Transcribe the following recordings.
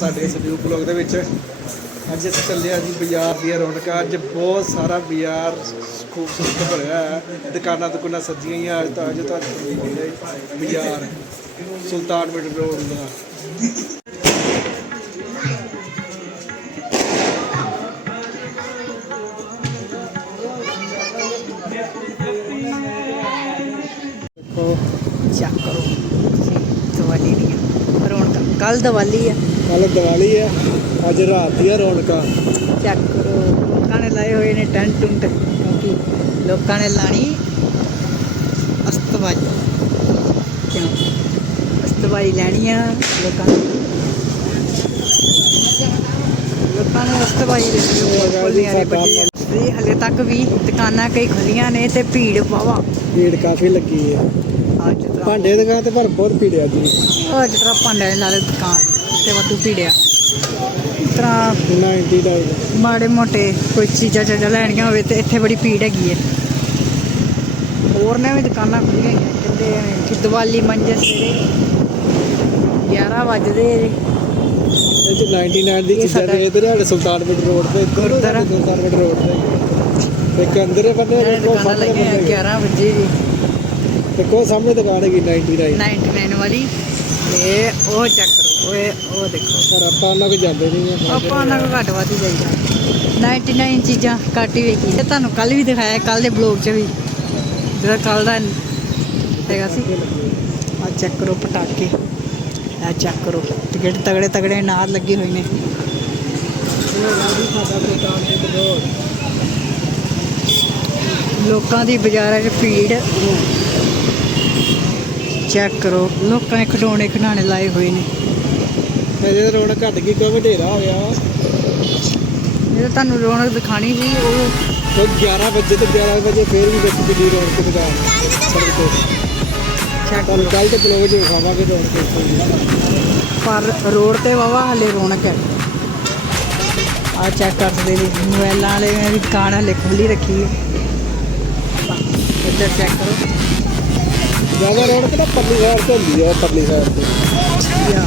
ਸਾਡੇ ਇਸ new blog ਦੇ ਵਿੱਚ। ਅੱਜ ਅਸੀਂ ਚੱਲੇ ਆ ਜੀ ਬਾਜ਼ਾਰ ਦੀਆਂ ਰੌਣਕਾਂ। ਅੱਜ ਬਹੁਤ ਸਾਰਾ ਬਾਜ਼ਾਰ ਖੂਬਸੂਰਤ ਭਰਿਆ ਹੈ। ਦੁਕਾਨਾਂ ਦੁਕਾਨਾਂ ਸੱਜੀਆਂ ਹੀ ਆ। ਅੱਜ ਤਾਂ ਅੱਜ ਤੁਹਾਨੂੰ ਮਿਲੇ ਬਾਜ਼ਾਰ ਸੁਲਤਾਨ ਮਿੰਟ ਰੋਡ ਦਾ ਦੇਖੋ, ਚੈੱਕ ਕਰੋ। ਦੀਵਾਲੀ ਦੀਆਂ ਰੌਣਕਾਂ। ਕੱਲ ਦੀਵਾਲੀ ਆ। ਕੱਲ ਦੀਵਾਲੀ ਹੈ। ਅੱਜ ਰਾਤ ਦੀਆਂ ਰੌਣਕਾਂ। ਚੈੱਕ ਕਰੋ। ਲੋਕਾਂ ਨੇ ਲਾਏ ਹੋਏ ਨੇ ਟੈਂਟ ਟੁੰਟ ਕਿਉਂਕਿ ਲੋਕਾਂ ਨੇ ਲਾਣੀ ਅਸਤਵਾਜੀ ਕਿਉਂ? ਅਸਤਵਾਜੀ ਲੈਣੀ ਆ ਲੋਕਾਂ ਨੇ। ਲੋਕਾਂ ਨੇ ਖੋਲ੍ਹੀਆਂ ਨੇ ਵੱਡੇ। ਵੀ ਹਲੇ ਤੱਕ ਵੀ ਦੁਕਾਨਾਂ ਕਈ ਖੁੱਲੀਆਂ ਨੇ ਤੇ ਭੀੜ ਵਾਵਾ ਭੀੜ ਕਾਫੀ ਲੱਗੀ ਹੈ। ਭਾਂਡੇ ਦੀ ਦੁਕਾਨ ਤੇ ਪਰ ਬਹੁਤ ਭੀੜ ਹੈ ਜੀ ਅੱਜ ਤਰ੍ਹਾਂ ਭਾਂਡੇ ਨਾਲੇ ਦੁਕਾਨ। ਤੇ ਵਾਧੂ ਭੀੜਿਆ ਇਸ ਤਰ੍ਹਾਂ 90 ਦਾ ਮਾੜੇ ਮੋਟੇ ਕੋਈ ਚੀਜ਼ਾਂ ਚਾਜ਼ਾਂ ਲੈਣੀਆਂ ਹੋਵੇ ਤੇ ਇੱਥੇ ਬੜੀ ਭੀੜ ਹੈਗੀ ਹੈ ਹੋਰ ਨੇ ਵੀ ਦੁਕਾਨਾਂ ਖੁੱਲੀਆਂ ਹੋਈਆਂ ਕਹਿੰਦੇ ਕਿ ਦੀਵਾਲੀ ਮੰਜੇ ਸਵੇਰੇ 11 ਵਜਦੇ ਨੇ। ਇਹ ਚ 99 ਦੀ ਚੀਜ਼ਾਂ ਨੇ ਇਧਰ ਸਾਡੇ ਸੁਲਤਾਨਪੁਰ ਰੋਡ ਤੇ ਗੁਰਦੁਆਰਾ। ਸੁਲਤਾਨਪੁਰ ਰੋਡ ਤੇ। ਇੱਕ ਅੰਦਰ ਦੁਕਾਨਾਂ ਸਾਹਮਣੇ ਲੱਗੀਆਂ ਬੰਨੇ। 11 ਵਜੇ ਜੀ। ਦੇਖੋ ਸਾਹਮਣੇ ਦੁਕਾਨ ਹੈਗੀ 99 99 ਵਾਲੀ। ਤੇ ਉਹ ਚੈੱਕ ਕਰੋ ਉਹ ਉਹ ਦੇਖੋ। ਪਰ ਆਪਾਂ ਉਹਨਾਂ ਕੋ ਜਾਂਦੇ ਨਹੀਂ ਆ। ਆਪਾਂ ਉਹਨਾਂ ਕੋਲ ਘੱਟ ਵੱਧ ਹੀ ਜਾਈਦਾ। 99 ਚੀਜ਼ਾਂ ਘੱਟ ਹੀ ਵੇਖੀ। ਤੇ ਤੁਹਾਨੂੰ ਕੱਲ ਵੀ ਦਿਖਾਇਆ ਕੱਲ ਦੇ ਬਲੌਗ 'ਚ ਵੀ। ਜਿਹੜਾ ਕੱਲ ਦਾ ਹੈਗਾ ਸੀ। ਆ ਚੈੱਕ ਕਰੋ ਪਟਾਕੇ। ਆ ਚੈੱਕ ਕਰੋ। ਟਿਕਟ ਤਗੜੇ ਤਗੜੇ ਨਾਲ ਲੱਗੇ ਹੋਏ ਨੇ। ਲੋਕਾਂ ਦੀ ਬਾਜ਼ਾਰਾਂ 'ਚ ਭੀੜ। ਚੈੱਕ ਕਰੋ। ਲੋਕਾਂ ਨੇ ਖਿਡੌਣੇ ਖਿਡਾਣੇ ਲਾਏ ਹੋਏ ਨੇ। ਅਜੇ ਤਾਂ ਰੌਣਕ ਘਟ ਗਈ ਕਿਉਂ ਵਧੇਰਾ ਹੋ ਗਿਆ? ਜਿਹੜਾ ਤੁਹਾਨੂੰ ਰੌਣਕ ਦਿਖਾਣੀ ਸੀ ਉਹ ਉਹ 11 ਵਜੇ ਤੇ 11 ਵਜੇ ਫੇਰ ਵੀ ਵਿੱਚ ਕਿੰਨੀ ਰੌਣਕ ਦੁਕਾਨ ਸੜਕ ਤੇ ਚੈੱਕ ਤੁਹਾਨੂੰ ਕੱਲ ਤੇ ਬਲੌਗ 'ਚ ਵਿਖਾਵਾਂਗੇ ਰੌਣਕ ਇੱਥੋਂ ਪਰ ਰੋਡ ਤੇ ਵਾਵਾ ਹਲੇ ਰੌਣਕ ਹੈ। ਆ ਚੈੱਕ ਕਰ ਸਕਦੇ ਜੀ ਮੋਬਾਈਲਾਂ ਵਾਲੇ ਨੇ ਵੀ ਦੁਕਾਨ ਹਲੇ ਖੁੱਲੀ ਰੱਖੀ ਹੈ। ਇੱਧਰ ਚੈੱਕ ਕਰੋ। ਜ਼ਿਆਦਾ ਰੌਣਕ ਨਾ ਪਰਲੀ ਸਾਈਡ ਤੇ ਹੁੰਦੀ ਹੈ ਪਰਲੀ ਸਾਈਡ ਤੇ। ਯਾ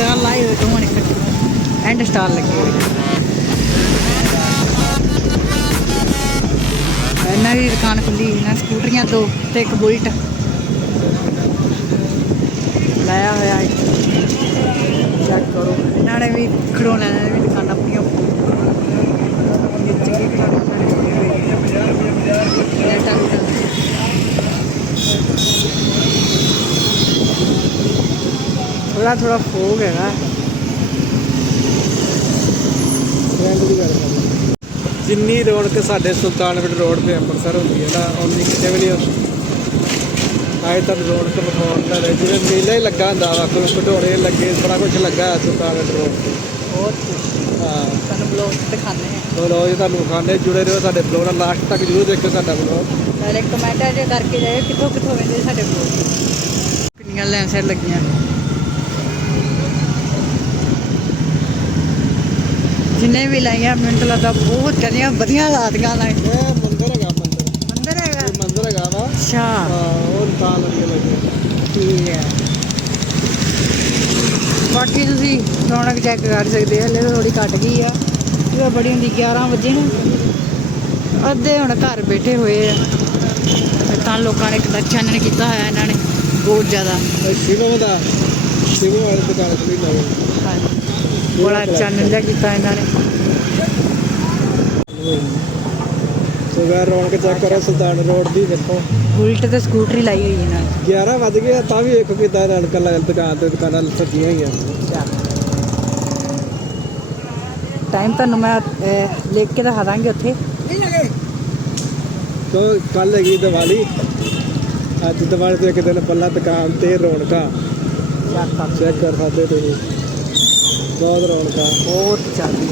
ਜੀ ਸਟਾਰ ਲਾਈ ਹੋਏ ਦੋਵਾਂ ਨੇ ਇਕੱਠੇ ਐਂਡ ਸਟਾਰ ਲੱਗੇ ਹੋਏ ਨੇ। ਇਹਨਾਂ ਦੀ ਦੁਕਾਨ ਖੁੱਲੀ ਨਾ ਸਕੂਟਰੀਆਂ ਦੋ ਤੇ ਇੱਕ ਬੁਲਟ ਲਾਇਆ ਹੋਇਆ ਹੈ ਚੈੱਕ ਕਰੋ ਇਹਨਾਂ ਨੇ ਵੀ ਖੜੋਣਿਆਂ ਨੇ ਵੀ ਥੋੜਾ ਥੋੜਾ ਫੋਗ ਹੈਗਾ। ਟ੍ਰੈਂਡ ਦੀ ਗੱਲ ਕਰਦੇ ਜਿੰਨੀ ਰੌਣਕ ਸਾਡੇ ਸੁਲਤਾਨਪੁਰ ਰੋਡ ਤੇ ਅੰਮ੍ਰਿਤਸਰ ਹੁੰਦੀ ਹੈ ਨਾ ਉਨੀ ਕਿਤੇ ਵੀ ਨਹੀਂ ਹੁੰਦੀ। ਆਏ ਤਾਂ ਰੌਣਕ ਵਿਖਾਉਣ ਦਾ ਰਹਿ ਜਿਵੇਂ ਮੇਲਾ ਹੀ ਲੱਗਾ ਹੁੰਦਾ ਵਾ ਕੋਈ ਘਟੋਰੇ ਲੱਗੇ ਬੜਾ ਕੁਝ ਲੱਗਾ ਹੈ ਸੁਲਤਾਨਪੁਰ ਰੋਡ ਤੇ। ਬਹੁਤ ਕੁਛ ਹਾਂ। ਤੁਹਾਨੂੰ ਬਲੌਗ ਦਿਖਾਣੇ ਆ ਜੀ ਤੁਹਾਨੂੰ ਖਾਣੇ ਜੁੜੇ ਰਹੋ ਸਾਡੇ ਬਲੌਗ ਨਾਲ ਲਾਸਟ ਤੱਕ ਜਰੂਰ ਦੇਖਿਓ ਸਾਡਾ ਬਲੌਗ ਨਾਲੇ ਕਮੈਂਟ ਕਰਕੇ ਜਾਇਓ ਕਿੱਥੋਂ ਕਿੱਥੋਂ ਵੇਂਦੇ ਸਾਡੇ ਬਲੌਗ ਕਿੰਨੀਆਂ ਲੈਣ ਸੈਰ ਲੱਗੀਆਂ ਜਿੰਨੇ ਵੀ ਲਾਈਆਂ ਮੈਨੂੰ ਤਾਂ ਲੱਗਦਾ ਬਹੁਤ ਕਰੀਆਂ ਵਧੀਆ ਲਾਤੀਆਂ ਲਾਈ ਇਹ ਮੰਦਿਰ ਹੈਗਾ ਮੰਦਿਰ। ਅੰਦਰ ਹੈਗਾ? ਇਹ ਮੰਦਿਰ ਹੈਗਾ ਵਾ। ਅੱਛਾ। ਹਾਂ ਉਹ ਤਾਂ ਲੱਗੇ ਲੱਗੇ ਠੀਕ ਹੈ। ਬਾਕੀ ਤੁਸੀਂ ਰੌਣਕ ਚੈੱਕ ਕਰ ਸਕਦੇ ਹੋ ਹਲੇ ਤਾਂ ਥੋੜੀ ਘਟ ਗਈ ਆ। ਇਹ ਬੜੀ ਹੁੰਦੀ 11 ਵਜੇ ਨੂੰ। ਅੱਧੇ ਹੁਣ ਘਰ ਬੈਠੇ ਹੋਏ ਆ। ਤੇ ਤਾਂ ਲੋਕਾਂ ਨੇ ਕਿਦਾਂ ਚਾਨਣ ਕੀਤਾ ਹੋਇਆ ਇਹਨਾਂ ਨੇ ਬਹੁਤ ਜ਼ਿਆਦਾ। ਸ਼ਿਵਮ ਦਾ ਸ਼ਿਵਮ ਵਾਲੀ ਦੁਕਾਨ ਖੁੱਲੀ ਨਵੀਂ ਹਾਂਜੀ। ਬੜਾ ਚਾਨਣ ਜਿਹਾ ਕੀਤਾ ਇਹਨਾਂ ਨੇ। ਸੋ ਗਾ ਰੌਣਕ ਚੈੱਕ ਕਰੋ ਸੁਲਤਾਨ ਰੋਡ ਦੀ ਦੇਖੋ। ਬੁਲਟ ਤੇ ਸਕੂਟਰੀ ਲਾਈ ਹੋਈ ਇਹਨਾਂ ਨੇ। 11 ਵੱਜ ਗਏ ਆ, ਤਾਂ ਵੀ ਇੱਕ ਕਿਦਾਂ ਰੌਣਕ ਲੱਗ ਦੁਕਾਨ ਤੇ ਦੁਕਾਨਾਂ ਸੱਜੀਆਂ ਹੋਈਆਂ ਟਾਈਮ ਤੁਹਾਨੂੰ ਮੈਂ ਅਹ, ਲਿਖ ਕੇ ਦਿਖਾ ਦਾਂਗੇ ਉੱਥੇ। ਸੋ ਕੱਲ ਹੈਗੀ ਦੀਵਾਲੀ। ਅੱਜ ਦੀਵਾਲੀ ਤੋਂ ਇੱਕ ਦਿਨ ਪਹਿਲਾਂ ਦੁਕਾਨ ਤੇ ਰੌਣਕਾਂ। ਚੈੱਕ। ਕਰ ਸਕਦੇ ਤੁਸੀਂ। ਬਹੁਤ ਰੌਣਕਾਂ ਬਹੁਤ ਚੱਲਦੀ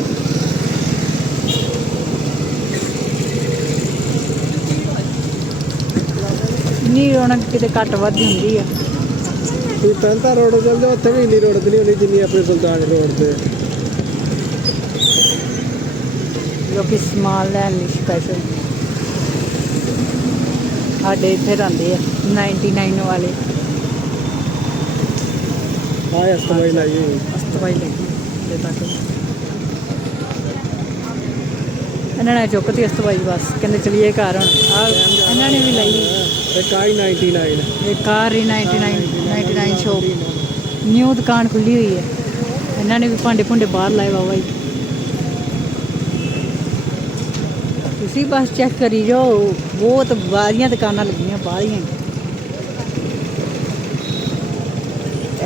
ਇੰਨੀ ਰੌਣਕ ਕਿਤੇ ਘੱਟ ਵੱਧ ਹੁੰਦੀ ਆ। ਤੁਸੀਂ ਤੰਤਾ ਰੋਡ ਚੱਲ ਜਾਓ ਉੱਥੇ ਵੀ ਇੰਨੀ ਰੌਣਕ ਨਹੀਂ ਹੋਣੀ ਜਿੰਨੀ ਆਪਣੇ ਸੁਲਤਾਨ ਰੋਡ ਤੇ। ਲੋਕੀ ਸਮਾਨ ਲੈਣ ਲਈ ਸਪੈਸ਼ਲ ਸਾਡੇ ਇੱਥੇ ਰਹਿੰਦੇ ਆ 99 ਵਾਲੇ। ਹਾਂ ਅਸਤਮਾਈ ਲਾਈ ਹੋਈ। ਅਸਤਵਾਈ ਲੱਗੀ ਤੇ ਤੱਕ ਇਹਨਾਂ ਨੇ ਚੁੱਕਤੀ ਅਸਤਵਾਈ ਬਸ ਕਹਿੰਦੇ ਚਲੀਏ ਘਰ ਹੁਣ। ਆ ਇਹਨਾਂ ਨੇ ਵੀ ਲਈ। ਤੇ ਕਾਈ 99 ਇਹ ਕਾਰ ਹੀ 99 99 ਸ਼ੋਪ ਨਿਊ ਦੁਕਾਨ ਖੁੱਲੀ ਹੋਈ ਹੈ। ਇਹਨਾਂ ਨੇ ਵੀ ਭਾਂਡੇ ਭੁੰਡੇ ਬਾਹਰ ਲਾਏ ਬਾਬਾ ਜੀ। ਤੁਸੀਂ ਬਸ ਚੈੱਕ ਕਰੀ ਜਾਓ ਬਹੁਤ ਬਾਰੀਆਂ ਦੁਕਾਨਾਂ ਲੱਗੀਆਂ ਬਾਹਰੀਆਂ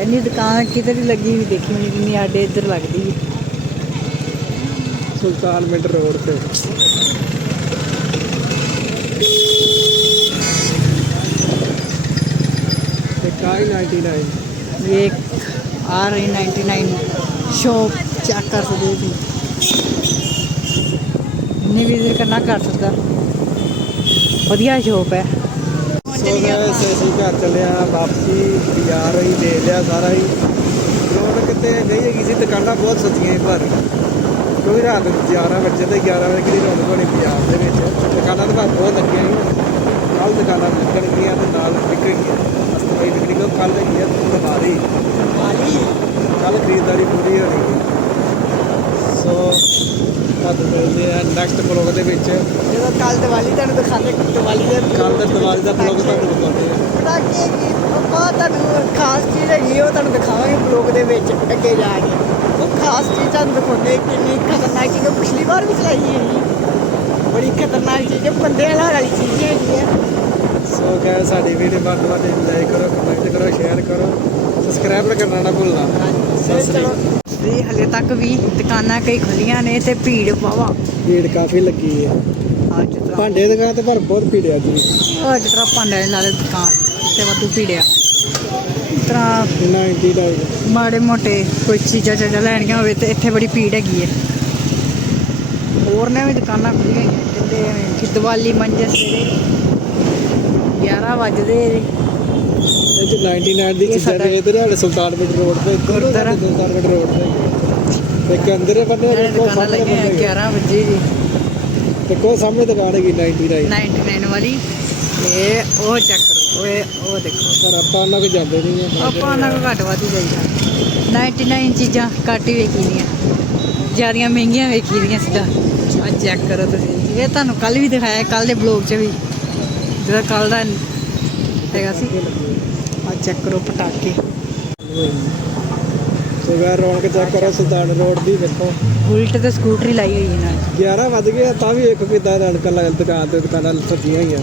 ਐਨੀ ਦੁਕਾਨ ਕਿਤੇ ਵੀ ਲੱਗੀ ਵੀ ਦੇਖੀ ਨਹੀਂ ਜਿੰਨੀ ਸਾਡੇ ਇੱਧਰ ਲੱਗਦੀ ਹੈ ਸੁਲਤਾਨ ਮਿੰਟ ਰੋਡ ਤੇ ਤੇ ਕਾਈ 99 ये R A ninety nine shop check कर सकते हो ਤੁਸੀਂ ਨਹੀਂ ਵਿਜ਼ਿਟ ਕਰਨਾ ਕਰ ਸਕਦਾ ਵਧੀਆ ਸ਼ੋਪ ਹੈ ਸੋ ਅਸੀਂ ਘਰ ਚੱਲਿਆ ਵਾਪਸੀ, ਬਾਜ਼ਾਰ ਹੀ ਦੇ ਲਿਆ ਸਾਰਾ ਹੀ। ਰੋਡ ਕਿਤੇ ਗਈ ਹੈਗੀ ਸੀ, ਦੁਕਾਨਾਂ ਬਹੁਤ ਸੱਜੀਆਂ ਸੀ ਪਰ ਕਿਉਂਕਿ ਰਾਤ ਨੂੰ 11 ਵਜੇ ਤੇ 11 ਵਜੇ ਕਿਹੜੀ ਰੌਣਕ ਹੋਣੀ ਬਾਜ਼ਾਰ ਦੇ ਵਿੱਚ? ਦੁਕਾਨਾਂ ਤਾਂ ਘਰ ਬਹੁਤ ਲੱਗੀਆਂ ਸੀ ਕੱਲ ਦੁਕਾਨਾਂ ਲੱਗਣਗੀਆਂ ਤੇ ਨਾਲ ਵਿਕਣਗੀਆਂ। ਅਸਤਵਾਈ ਵਿਕਣੀ ਕੱਲ ਹੈਗੀ ਆ ਦਿਵਾਲੀ ਕੱਲ ਖਰੀਦਦਾਰੀ ਪੂਰੀ ਹੋਣੀ ਸੋ ਤੁਹਾਨੂੰ ਮਿਲਦੇ ਆ ਨੈਕਸਟ ਬਲੌਗ ਦੇ ਵਿੱਚ। ਜਦੋਂ ਕੱਲ ਦੀਵਾਲੀ ਤੁਹਾਨੂੰ ਦਿਖਾਉਂਦੇ ਦੀਵਾਲੀ ਦੇ ਕੱਲ ਦਾ ਦਿਵਾਲੀ ਦਾ ਬਲੌਗ ਤੁਹਾਨੂੰ ਦਿਖਾਉਂਦੇ ਆ। ਪਟਾਕੇ ਕੀ ਆਪਾਂ ਤੁਹਾਨੂੰ ਖਾਸ ਚੀਜ਼ ਹੈਗੀ ਉਹ ਤੁਹਾਨੂੰ ਦਿਖਾਵਾਂਗੇ ਬਲੌਗ ਦੇ ਵਿੱਚ ਅੱਗੇ ਜਾ ਕੇ। ਉਹ ਖਾਸ ਚੀਜ਼ ਤੁਹਾਨੂੰ ਦਿਖਾਉਂਦੇ ਕਿੰਨੀ ਖਤਰਨਾਕ ਚੀਜ਼ ਉਹ ਪਿਛਲੀ ਵਾਰ ਵੀ ਚਲਾਈ ਹੈਗੀ ਬੜੀ ਖਤਰਨਾਕ ਚੀਜ਼ ਹੈ ਬੰਦੇ ਵਾਲਾ ਵਾਲੀ ਚੀਜ਼ ਹੈਗੀ ਹੈ ਸੋ ਗਾਇਸ ਸਾਡੀ ਵੀਡੀਓ ਵੱਧ ਤੋਂ ਵੱਧ ਲਾਈਕ ਕਰੋ ਕਮੈਂਟ ਕਰੋ ਸ਼ੇਅਰ ਕਰੋ। ਸਬਸਕ੍ਰਾਈਬ ਕਰਨਾ ਨਾ ਭੁੱਲਣਾ। ਸਤਿ ਸ੍ਰੀ ਅਕਾਲ। ਵੀ ਹਲੇ ਤੱਕ ਵੀ ਦੁਕਾਨਾਂ ਕਈ ਖੁੱਲੀਆਂ ਨੇ ਤੇ ਭੀੜ ਵਾਵਾ ਭੀੜ ਕਾਫੀ ਲੱਗੀ ਹੈ। ਅੱਜ ਤਰ੍ਹਾਂ ਭਾਂਡੇ ਦੀ ਦੁਕਾਨ ਤੇ ਪਰ ਬਹੁਤ ਭੀੜ ਹੈ ਅੱਜ ਵੀ। ਜਿਸ ਤਰ੍ਹਾਂ ਭਾਂਡੇ ਨਾਲੇ ਦੁਕਾਨ ਤੇ ਵਾਧੂ ਭੀੜਿਆ ਤਰ੍ਹਾਂ 90 ਦਾ ਮਾੜੇ ਮੋਟੇ ਕੋਈ ਚੀਜ਼ਾਂ ਚਾਜ਼ਾਂ ਲੈਣੀਆਂ ਹੋਵੇ ਤੇ ਇੱਥੇ ਬੜੀ ਭੀੜ ਹੈਗੀ ਹੈ। ਹੋਰ ਨੇ ਵੀ ਦੁਕਾਨਾਂ ਖੁੱਲੀਆਂ ਹੋਈਆਂ ਕਹਿੰਦੇ ਕਿ ਦੀਵਾਲੀ ਮੰਜੇ ਸਵੇਰੇ 11 ਵਜਦੇ ਇਹ ਚ 99 ਦੀ ਚੀਜ਼ਾਂ ਨੇ ਇਧਰ ਸਾਡੇ ਸੁਲਤਾਨਪੁਰ ਰੋਡ ਤੇ ਗੁਰਦੁਆਰਾ। ਸੁਲਤਾਨਪੁਰ ਰੋਡ ਤੇ। ਇੱਕ ਅੰਦਰੇ ਬੰਨੇ ਇਹ ਕੋ ਦੁਕਾਨਾਂ ਸਾਹਮਣੇ ਲੱਗੀਆਂ ਬੰਨੇ 11 ਵਜੇ ਜੀ। ਤੇ ਕੋ ਸਾਹਮਣੇ ਦੁਕਾਨ ਹੈਗੀ 99 99 ਵਾਲੀ। ਤੇ ਉਹ ਚੈੱਕ ਕਰੋ ਓਏ ਉਹ ਦੇਖੋ। ਪਰ ਆਪਾਂ ਉਹਨਾਂ ਕੋ ਜਾਂਦੇ ਨਹੀਂ ਆ ਆਪਾਂ ਉਹਨਾਂ ਕੋਲ ਘੱਟ ਵੱਧ ਹੀ ਜਾਈਦਾ। 99 ਚੀਜ਼ਾਂ ਘੱਟ ਹੀ ਵੇਖੀ ਦੀਆਂ। ਜਿਆਦੀਆਂ ਮਹਿੰਗੀਆਂ ਵੇਖੀ ਦੀਆਂ ਸਿੱਧਾ। ਆ ਚੈੱਕ ਕਰੋ ਤੁਸੀਂ। ਇਹ ਤੁਹਾਨੂੰ ਕੱਲ ਵੀ ਦਿਖਾਇਆ ਕੱਲ ਦੇ ਬਲੌਗ 'ਚ ਵੀ। ਜਿਹੜਾ ਕੱਲ ਦਾ ਹੈਗਾ ਸੀ। ਆ ਚੈੱਕ ਕਰੋ ਪਟਾਕੇ। ਸੋ ਗਾ ਰੌਣਕ ਚੈੱਕ ਕਰੋ ਸੁਲਤਾਨ ਰੋਡ ਦੀ ਵੇਖੋ। ਬੁਲਟ ਤੇ ਸਕੂਟਰੀ ਲਾਈ ਹੋਈ ਇਹਨਾਂ ਨੇ 11 ਵੱਜ ਗਏ ਤਾਂ ਵੀ ਇੱਕ ਕਿਦਾਂ ਰੌਣਕ ਲੱਗ ਦੁਕਾਨ ਤੇ ਦੁਕਾਨਾਂ ਸੱਜੀਆਂ ਹੋਈਆਂ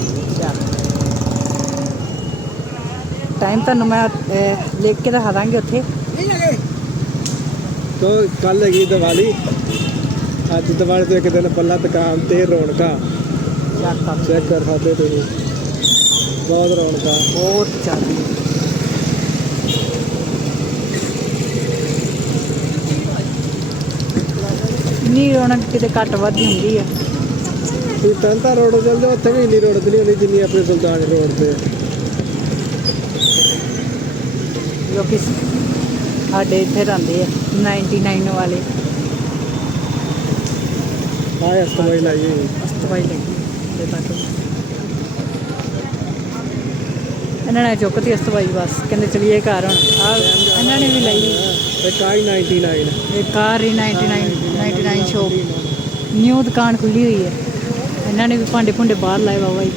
ਟਾਈਮ ਤੁਹਾਨੂੰ ਮੈਂ ਲਿਖ ਕੇ ਦਿਖਾ ਦਾਂਗੇ ਉੱਥੇ। ਤੋ ਕੱਲ ਹੈਗੀ ਦੀਵਾਲੀ। ਅੱਜ ਦੀਵਾਲੀ ਤੋਂ ਇੱਕ ਦਿਨ ਪਹਿਲਾਂ ਦੁਕਾਨ ਤੇ ਰੌਣਕਾਂ। ਚੈੱਕ ਕਰ ਸਕਦੇ ਤੁਸੀਂ। ਬਹੁਤ ਰੌਣਕਾਂ ਬਹੁਤ ਚੱਲਦੀ ਨੀ ਰੌਣਕ ਕਿਤੇ ਘੱਟ ਵੱਧ ਹੁੰਦੀ ਹੈ ਤੁਸੀਂ ਤੰਤਾ ਰੋਡ ਚੱਲ ਜਾਓ ਉੱਥੇ ਵੀ ਇੰਨੀ ਰੌਣਕ ਨਹੀਂ ਹੁੰਦੀ ਜਿੰਨੀ ਆਪਣੇ ਸੁਲਤਾਨ ਰੋਡ ਤੇ। ਲੋਕੀ ਸਾਡੇ ਇੱਥੇ ਰਹਿੰਦੇ ਆ 99 ਵਾਲੇ। ਆਹ ਅਸਤਮਾਈ ਲਾਈ ਹੋਈ। ਅਸਤਵਾਈ ਲੱਗੀ ਤੇ। ਤੱਕ ਇਹਨਾਂ ਨੇ ਚੁੱਕਤੀ ਅਸਤਵਾਈ ਬਸ ਕਹਿੰਦੇ ਚਲੀਏ ਘਰ ਹੁਣ। ਆ ਇਹਨਾਂ ਨੇ ਵੀ ਲਈ। ਤੇ ਕਾਈ 99 ਇਹ ਕਾਰ ਹੀ 99 99 ਸ਼ੋਪ ਨਿਊ ਦੁਕਾਨ ਖੁੱਲੀ ਹੋਈ ਹੈ। ਇਹਨਾਂ ਨੇ ਵੀ ਭਾਂਡੇ ਭੁੰਡੇ ਬਾਹਰ ਲਾਏ ਬਾਬਾ ਜੀ।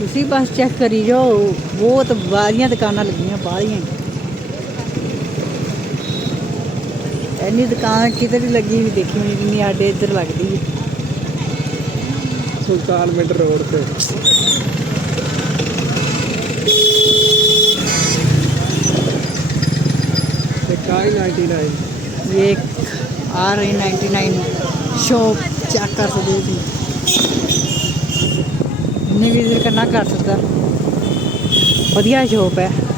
ਤੁਸੀਂ ਬਸ ਚੈੱਕ ਕਰੀ ਜਾਓ ਬਹੁਤ ਬਾਰੀਆਂ ਦੁਕਾਨਾਂ ਲੱਗੀਆਂ ਬਾਹਰੀਆਂ ਐਨੀ ਦੁਕਾਨ ਕਿਤੇ ਵੀ ਲੱਗੀ ਵੀ ਦੇਖੀ ਨਹੀਂ ਜਿੰਨੀ ਸਾਡੇ ਇੱਧਰ ਲੱਗਦੀ ਹੈ। सुल्तान मिनट रोड पे। नाइन्टी नाइन ये R A ninety nine shop check कर सकते थी इन्नी विज़िट करना कर सकता। वधिया शॉप है।